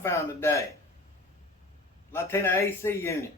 found today. Latina AC unit.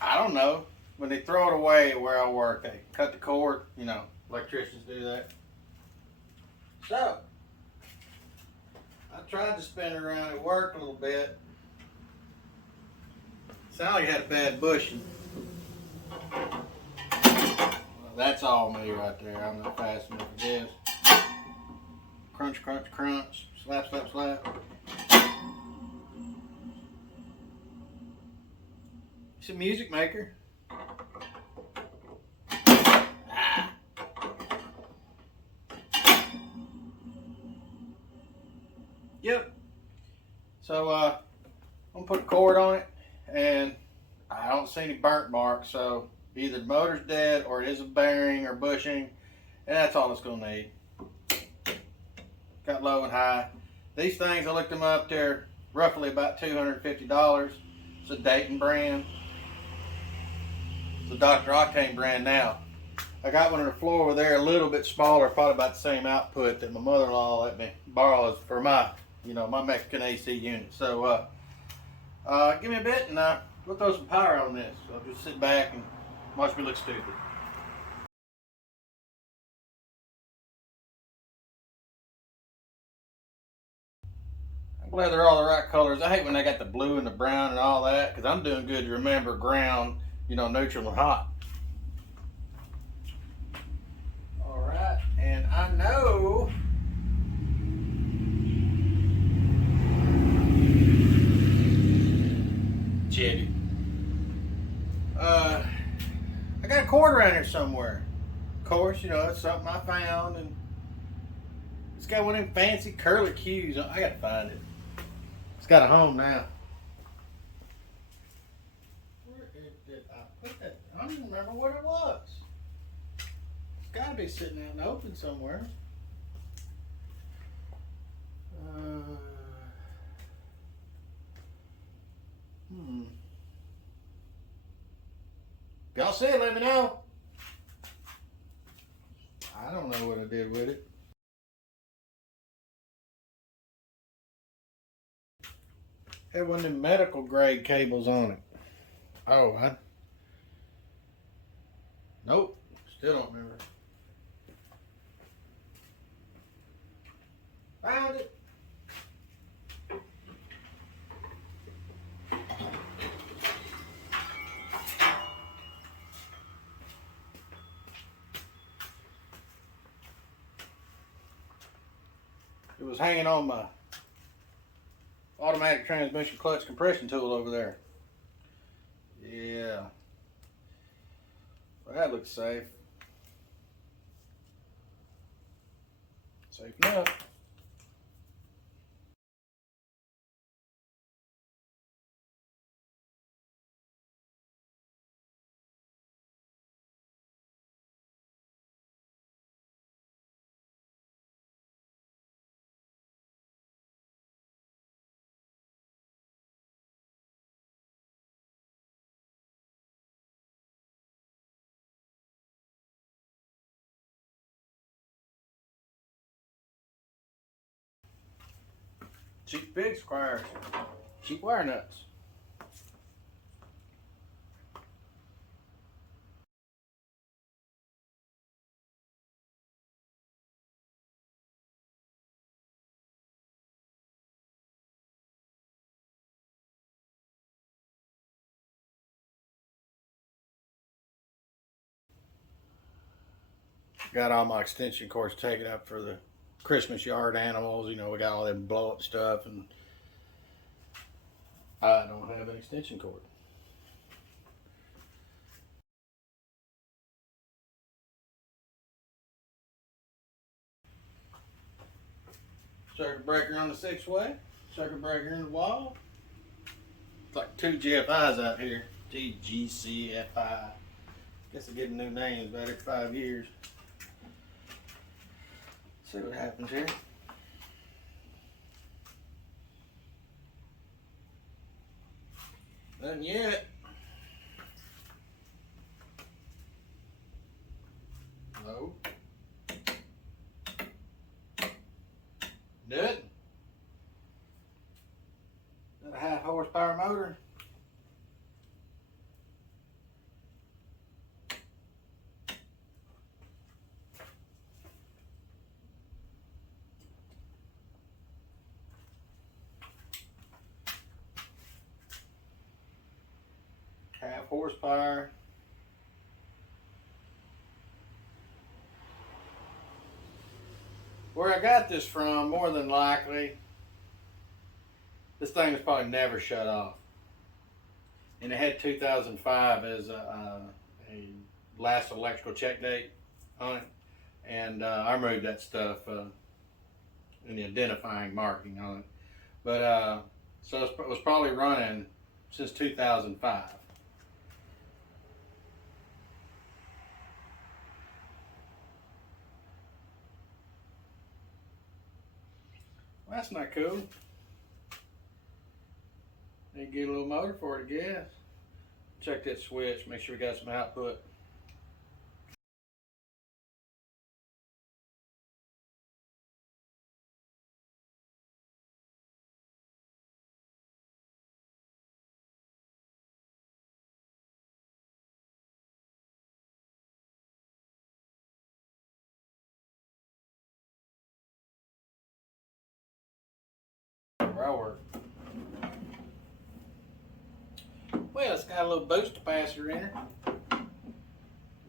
I don't know. When they throw it away where I work, they cut the cord. You know, electricians do that. So, I tried to spin it around. It worked a little bit. Sounded like it had a bad bushing. Well, that's all me right there. I'm not fast enough for this. Crunch, crunch, crunch. Slap, slap, slap. It's a music maker. Yep. So I'm gonna put a cord on it, and I don't see any burnt marks. So either the motor's dead, or it is a bearing or bushing, and that's all it's gonna need. Got low and high. These things, I looked them up. They're roughly about $250. It's a Dayton brand. It's a Dr. Octane brand now. I got one on the floor over there, a little bit smaller, probably about the same output that my mother-in-law let me borrow for my, my Mexican AC unit. So, give me a bit, and we'll throw some power on this. I'll just sit back and watch me look stupid. I'm glad they're all the right colors. I hate when they got the blue and the brown and all that, because I'm doing good to remember ground, neutral and hot. All right, and I know Chitty. I got a cord around here somewhere. Of course, it's something I found, and it's got one of them fancy curly cues. I gotta find it. It's got a home now. Where did I put that? I don't even remember what it was. It's gotta be sitting out in the open somewhere. If y'all see it, let me know. I don't know what I did with it. Had one of them medical grade cables on it. Oh, nope, still don't remember. Found it. It was hanging on my automatic transmission clutch compression tool over there. Yeah. Well, that looks safe. Safe enough. Cheap big squares. Cheap wire nuts. Got all my extension cords taken up for the Christmas yard animals. We got all them blow up stuff, and I don't have an extension cord. Circuit breaker on the 6-way. Circuit breaker in the wall. It's like two GFIs out here. GCFI. Guess they get new names about every 5 years. See what happens here. Nothing yet. No. half horsepower. Where I got this from, more than likely, this thing was probably never shut off. And it had 2005 as a last electrical check date on it. And I removed that stuff in the identifying marking on it. But so it was probably running since 2005. Well, that's not cool. Need to get a little motor for it, I guess. Check that switch, make sure we got some output. Where I work. Well, it's got a little boost capacitor in it.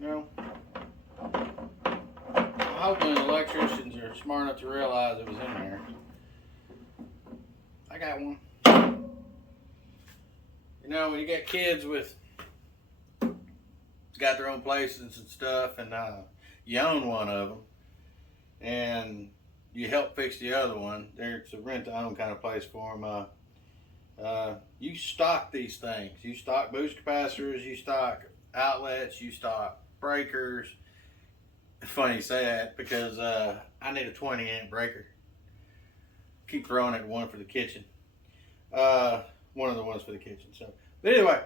You know, I'm hoping the electricians are smart enough to realize it was in there. I got one. You know, when you got kids with got their own places and stuff, and you own one of them, and you help fix the other one. There's a rent-to-own kind of place for them. You stock these things. You stock boost capacitors, you stock outlets, you stock breakers. It's funny you say that because I need a 20 amp breaker. Keep throwing it, one for the kitchen. One of the ones for the kitchen. So, but anyway,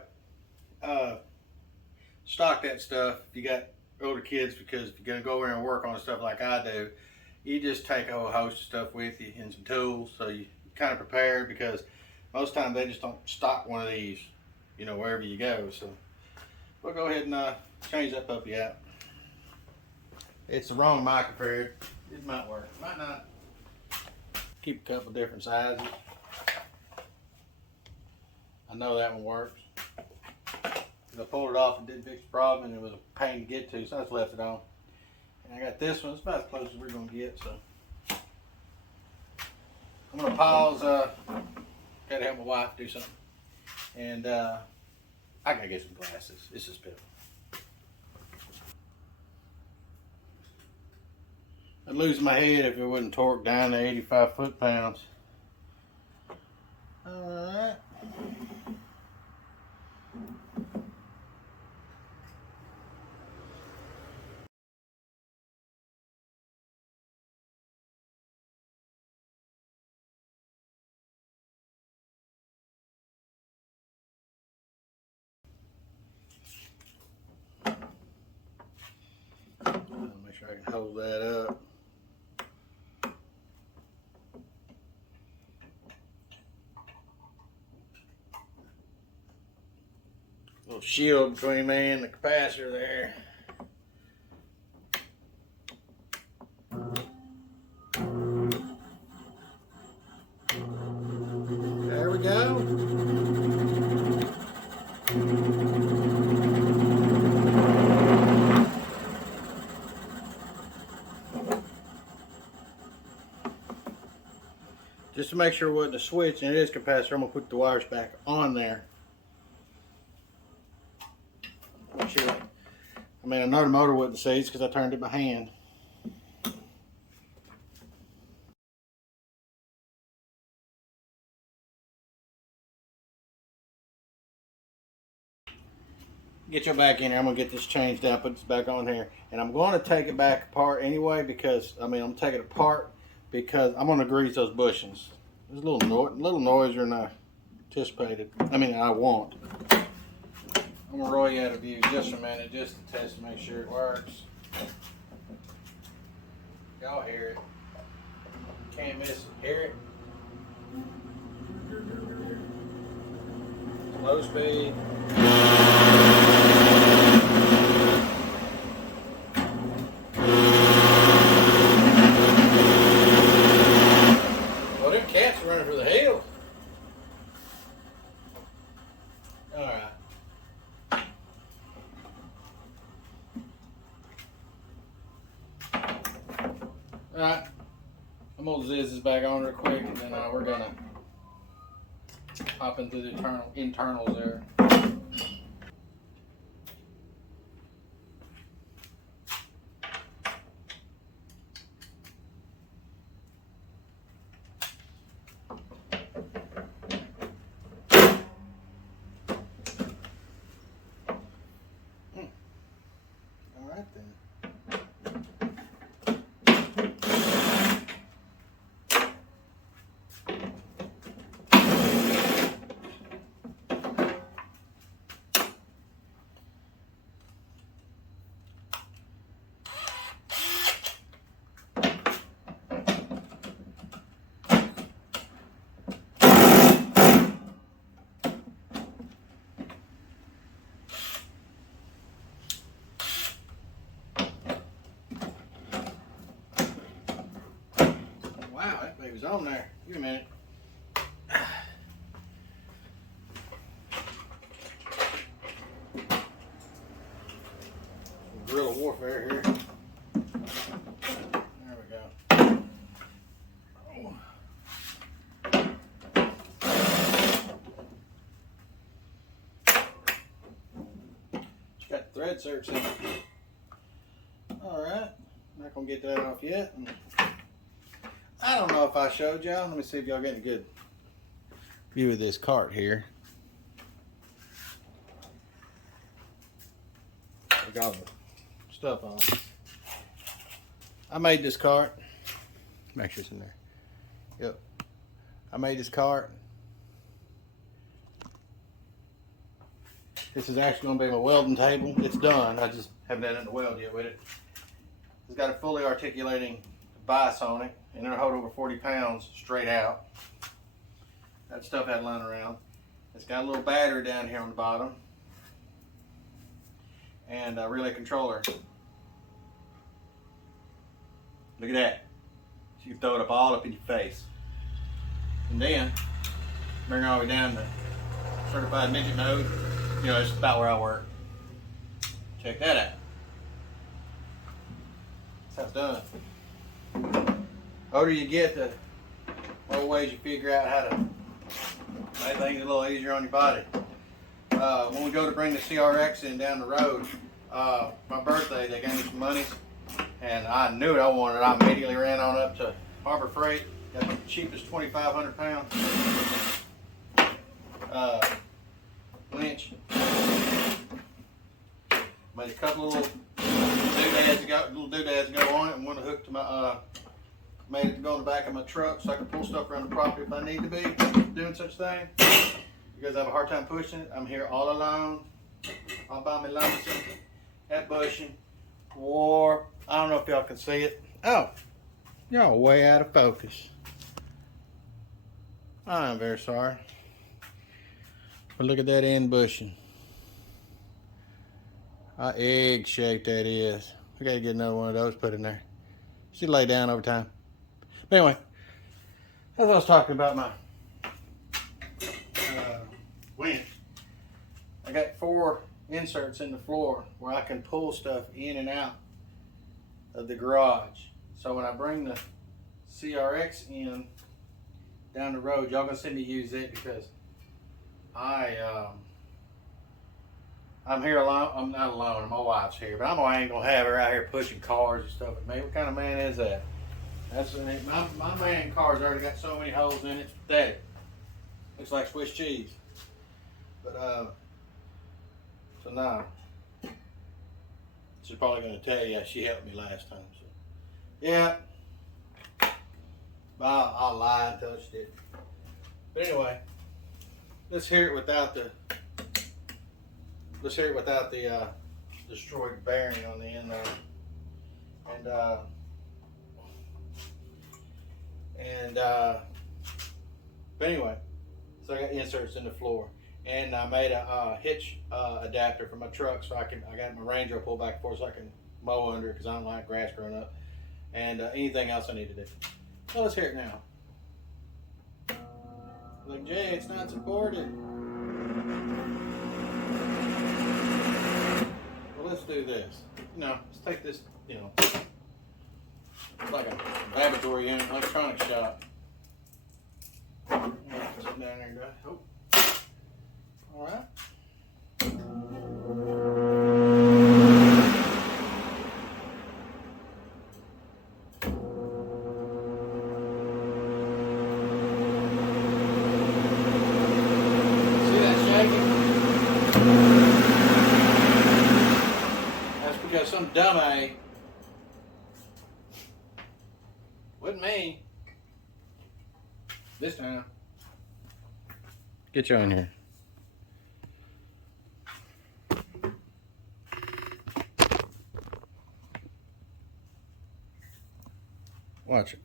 stock that stuff if you got older kids, because if you're gonna go over and work on stuff like I do, you just take a whole host of stuff with you and some tools, so you kind of prepared, because most times they just don't stock one of these, you know, wherever you go. So we'll go ahead and change that puppy out. It's the wrong microfarad. It might work, might not. Keep a couple different sizes. I know that one works. I pulled it off and didn't fix the problem, and it was a pain to get to, so I just left it on. And I got this one. It's about as close as we're going to get, so I'm going to pause. Got to help my wife do something. And I got to get some glasses. This is pitiful. I'd lose my head if it wasn't torqued down to 85 foot-pounds. Alright. Make sure I can hold that up. Little shield between me and the capacitor there. There we go. Just to make sure it wasn't a switch, and it is capacitor, I'm going to put the wires back on there. Sure. I mean, I know the motor wouldn't seize because I turned it by hand. Get your back in here. I'm going to get this changed out, put this back on here. And I'm going to take it back apart anyway, because, I mean, I'm going to take it apart because I'm going to grease those bushings. There's a little noisier than I anticipated. I mean, I want. I'm going to roll you out of view just a minute, just to test to make sure it works. Y'all hear it. Can't miss it. Hear it? Low speed. Well, them cats are running for the hills. Alright. zizzes back on real quick, and then we're gonna hop into the internals there. All right then. Wow, that baby's on there. Give me a minute. Guerrilla warfare here. There we go. It's got the thread search in it. Alright, not gonna get that off yet. I don't know if I showed y'all. Let me see if y'all getting a good view of this cart here. I got the stuff on. I made this cart. Make sure it's in there. Yep. I made this cart. This is actually going to be my welding table. It's done. I just haven't done it to weld yet with it. It's got a fully articulating vise on it, and it'll hold over 40 pounds straight out. That stuff had lying around. It's got a little battery down here on the bottom, and a relay controller. Look at that. So you can throw it up all up in your face. And then bring it all the way down to certified midget mode. You know, it's about where I work. Check that out. That's how it's done. The older you get, the more ways you figure out how to make things a little easier on your body. When we go to bring the CRX in down the road, my birthday, they gave me some money, and I knew what I wanted. I immediately ran on up to Harbor Freight, got the cheapest 2,500 pound winch. Made a couple of little doodads go on it, and one hooked to my made it to go in the back of my truck so I can pull stuff around the property if I need to be doing such thing. Because I have a hard time pushing it. I'm here all alone, all by me lonesome, at bushing. War. I don't know if y'all can see it. Oh, y'all way out of focus. I'm very sorry. But look at that end bushing. How egg shaped that is. We gotta get another one of those put in there. Should lay down over time. But anyway, as I was talking about my winch, I got 4 inserts in the floor where I can pull stuff in and out of the garage. So when I bring the CRX in down the road, y'all gonna see me use it because I'm here alone. I'm not alone. My wife's here, but I ain't gonna have her out here pushing cars and stuff. Man, what kind of man is that? That's my man car's already got so many holes in it. It's pathetic. Looks like Swiss cheese. But so now she's probably gonna tell you she helped me last time. So yeah, I'll lie and tell she did. But anyway, let's hear it without the. Let's hear it without the destroyed bearing on the end there. But anyway, so I got inserts in the floor, and I made a hitch adapter for my truck, so I got my Range Rover pull back and forth so I can mow under it because I don't like grass growing up, and anything else I need to do. So let's hear it now. Like, Jay, it's not supported. Let's do this. Let's take this, It's like a laboratory unit, electronics shop. Down there, guys. Oh. All right. See that shaking? That's because some dumbass, wasn't me this time. Get you on here. Watch it.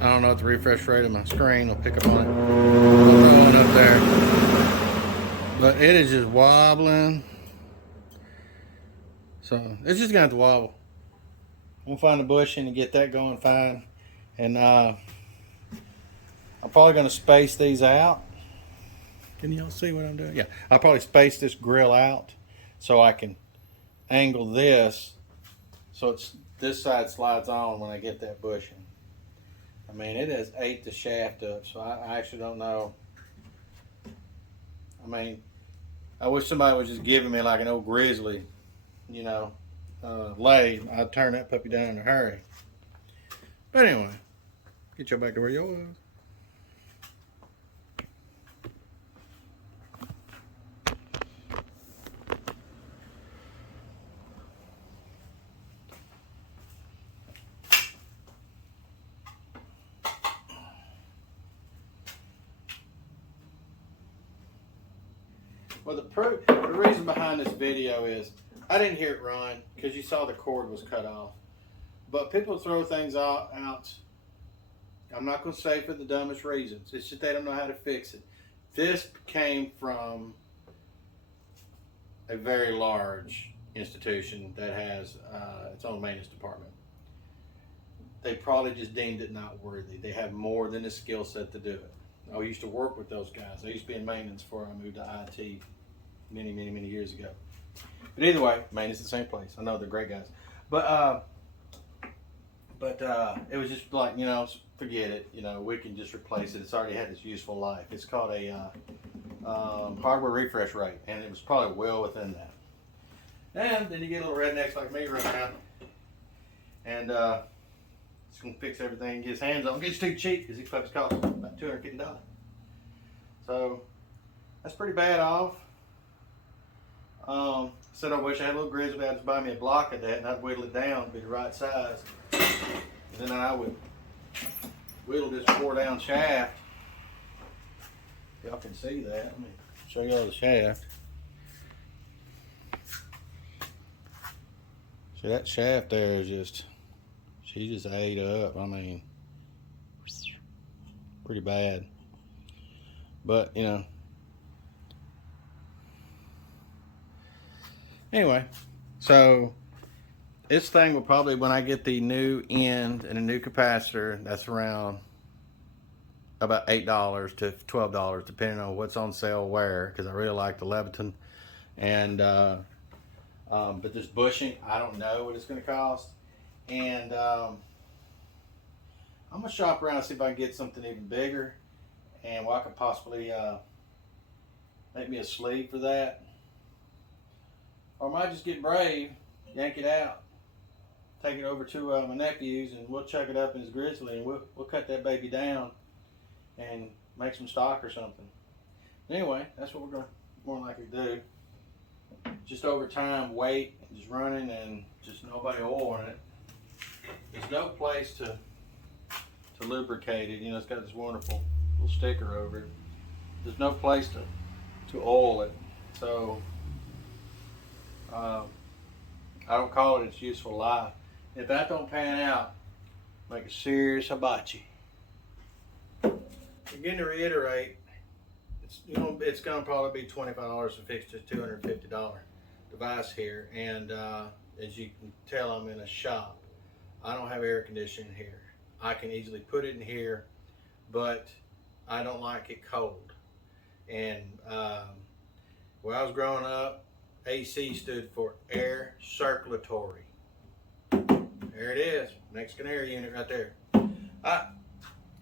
I don't know if the refresh rate of my screen will pick up on it. I'll throw one up there. But it is just wobbling. So it's just gonna have to wobble. We'll find a bushing and get that going fine. And I'm probably gonna space these out. Can y'all see what I'm doing? Yeah, I'll probably space this grill out so I can angle this so it's this side slides on when I get that bushing. I mean, it has ate the shaft up, so I actually don't know. I mean, I wish somebody was just giving me like an old grizzly, you know, lathe. I'd turn that puppy down in a hurry. But anyway, get you back to where you was. Well, the reason behind this video is I didn't hear it run because you saw the cord was cut off. But people throw things out. I'm not going to say for the dumbest reasons. It's just they don't know how to fix it. This came from a very large institution that has its own maintenance department. They probably just deemed it not worthy. They have more than the skill set to do it. I used to work with those guys. I used to be in maintenance before I moved to IT many years ago. But either way, maintenance is the same place. I know they're great guys. But it was just like, you know, forget it. You know, we can just replace it. It's already had its useful life. It's called a hardware refresh rate, and it was probably well within that. And then you get little rednecks like me running around, and it's gonna fix everything, get his hands on. It's too cheap because these puppies cost about $250. So that's pretty bad off. Said I wish I had a little grizzly. I'd just buy me a block of that and I'd whittle it down to be the right size. And then I would whittle this 4-down shaft. Y'all can see that. Let me show y'all the shaft. See that shaft there is just, she just ate up. I mean, pretty bad. But, you know. Anyway, so this thing will probably, when I get the new end and a new capacitor, that's around about $8 to $12, depending on what's on sale where, because I really like the Leviton. And but this bushing, I don't know what it's going to cost. And I'm gonna shop around and see if I can get something even bigger, and I could possibly make me a sleeve for that. Or I might just get brave, yank it out, take it over to my nephew's, and we'll chuck it up in his grizzly, and we'll cut that baby down and make some stock or something. Anyway, that's what we're going to more likely do. Just over time, wait, just running, and just nobody oil in it. There's no place to lubricate it. You know, it's got this wonderful little sticker over it. There's no place to oil it. So I don't call it its useful life. If that don't pan out, make a serious hibachi. Again, to reiterate, it's going to probably be $25 to fix this $250 device here. And as you can tell, I'm in a shop. I don't have air conditioning here. I can easily put it in here, but I don't like it cold. And where I was growing up, AC stood for air circulatory. There it is, Mexican air unit right there. All right,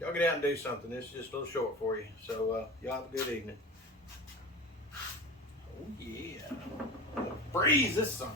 y'all get out and do something. This is just a little short for you. So y'all have a good evening. Oh yeah, breeze this summer.